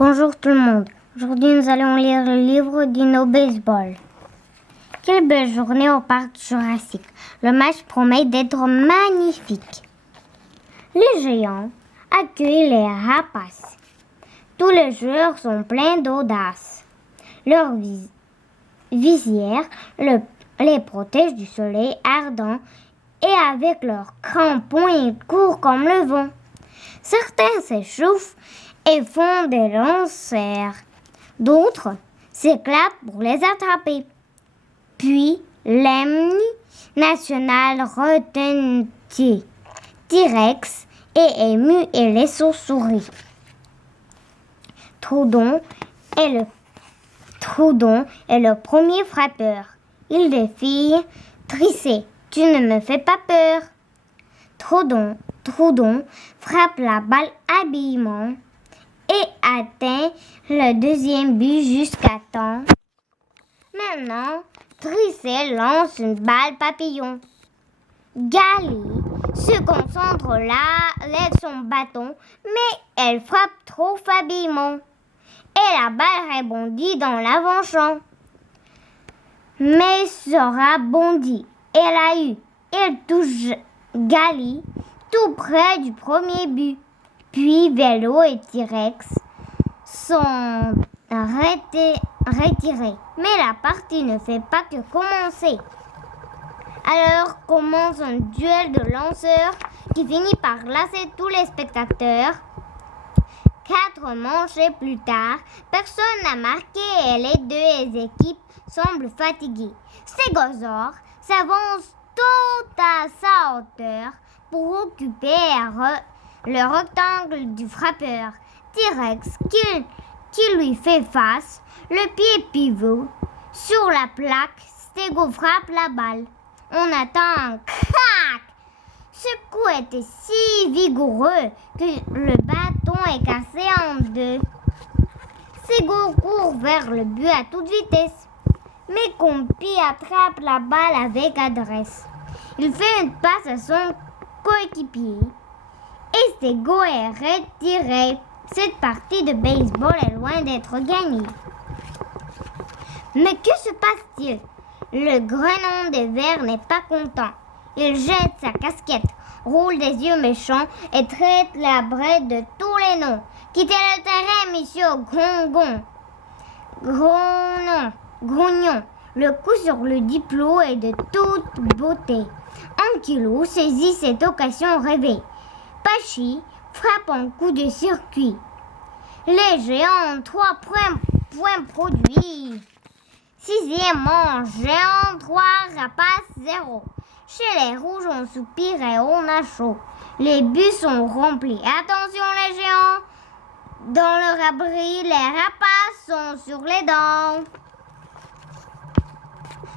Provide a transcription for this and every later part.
Bonjour tout le monde. Aujourd'hui, nous allons lire le livre Dino Baseball. Quelle belle journée au parc Jurassique. Le match promet d'être magnifique. Les géants accueillent les rapaces. Tous les joueurs sont pleins d'audace. Leur visière les protège du soleil ardent et avec leurs crampons, ils courent comme le vent. Certains s'échauffent et font des lancers. D'autres s'éclatent pour les attraper. Puis, l'hymne national retentit. T-Rex est ému et les sourit. Troudon est le premier frappeur. Il défie Tricé. Tu ne me fais pas peur. Troudon frappe la balle habilement et atteint le deuxième but jusqu'à temps. Maintenant, Tricé lance une balle papillon. Gali se concentre là, lève son bâton, mais elle frappe trop faiblement. Et la balle rebondit dans l'avant-champ. Mais Sora bondit. Elle touche Gali tout près du premier but. Puis Vélo et T-Rex sont retirés. Mais la partie ne fait pas que commencer. Alors commence un duel de lanceurs qui finit par lasser tous les spectateurs. 4 manches plus tard, personne n'a marqué et les deux équipes semblent fatiguées. Stégosaure s'avance tout à sa hauteur pour occuper le rectangle du frappeur. T-Rex qui lui fait face, le pied pivot sur la plaque, Stégo frappe la balle. On attend un crac. Ce coup était si vigoureux que le bâton est cassé en deux. Stégo court vers le but à toute vitesse. Mais Compi attrape la balle avec adresse. Il fait une passe à son coéquipier. Et Stégo est retiré. Cette partie de baseball est loin d'être gagnée. Mais que se passe-t-il? Le grenon des Verts n'est pas content. Il jette sa casquette, roule des yeux méchants et traite la brette de tous les noms. Quittez le terrain, monsieur Grognon. Le coup sur le diplôme est de toute beauté. Ankylo saisit cette occasion rêvée. Pachi frappe un coup de circuit. Les géants ont 3 points produits. 6e manche, géant 3, rapace 0. Chez les rouges, on soupire et on a chaud. Les buts sont remplis. Attention les géants! Dans leur abri, les rapaces sont sur les dents.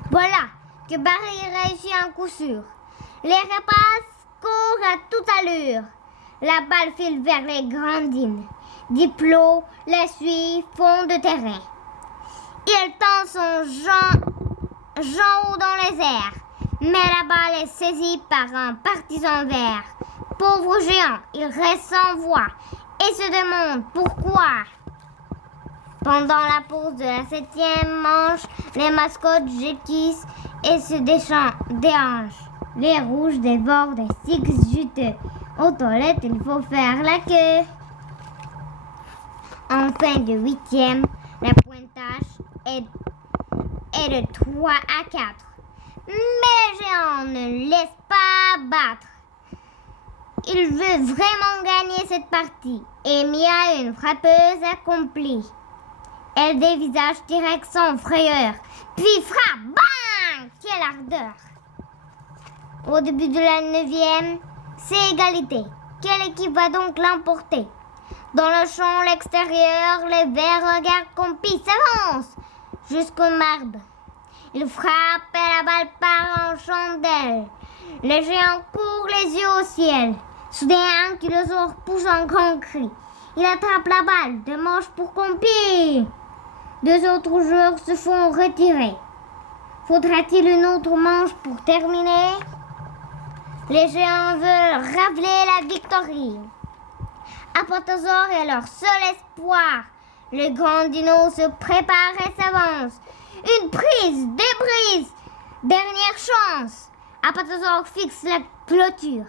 Voilà que Barry réussit un coup sûr. Les rapaces courent à toute allure. La balle file vers les grandines. Diplo les suit, fond de terrain. Il tend son haut dans les airs. Mais la balle est saisie par un partisan vert. Pauvre géant, il reste sans voix et se demande pourquoi. Pendant la pause de la 7e manche, les mascottes jékissent et se déhanchent. Les rouges dévorent des sticks juteux. Aux toilettes, il faut faire la queue. En fin de 8e, le pointage est de 3 à 4. Mais le géant ne laisse pas battre. Il veut vraiment gagner cette partie. Et Mia, une frappeuse accomplie. Elle dévisage T-Rex sans frayeur. Puis frappe. Bang! Quelle ardeur! Au début de la 9e, c'est égalité. Quelle équipe va donc l'emporter? Dans le champ l'extérieur, les Verts regardent Compi s'avance jusqu'au marbre. Il frappe et la balle part en chandelle. Les géants courent les yeux au ciel. Soudain, Ankylosaure pousse un grand cri. Il attrape la balle, 2 manches pour Compi. 2 autres joueurs se font retirer. Faudra-t-il une autre manche pour terminer? Les géants veulent ravaler la victoire. Apatosaure est leur seul espoir. Le grand dino se prépare et s'avance. Une prise, deux prises. Dernière chance. Apatosaure fixe la clôture.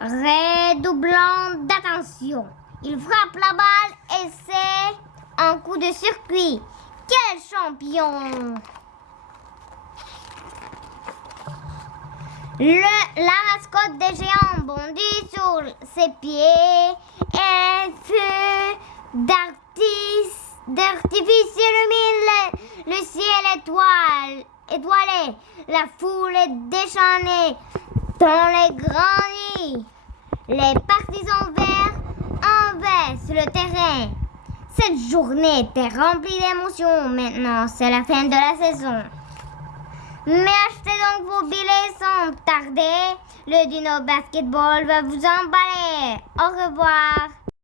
Redoublant d'attention. Il frappe la balle et c'est un coup de circuit. Quel champion! La mascotte des géants bondit sur ses pieds et feu d'artifice illumine le ciel étoilé. La foule est déchaînée dans les grands nids. Les partisans verts envahissent le terrain. Cette journée était remplie d'émotions. Maintenant, c'est la fin de la saison. Mais achetez donc vos billets sans tarder. Le Dino Basketball va vous emballer. Au revoir.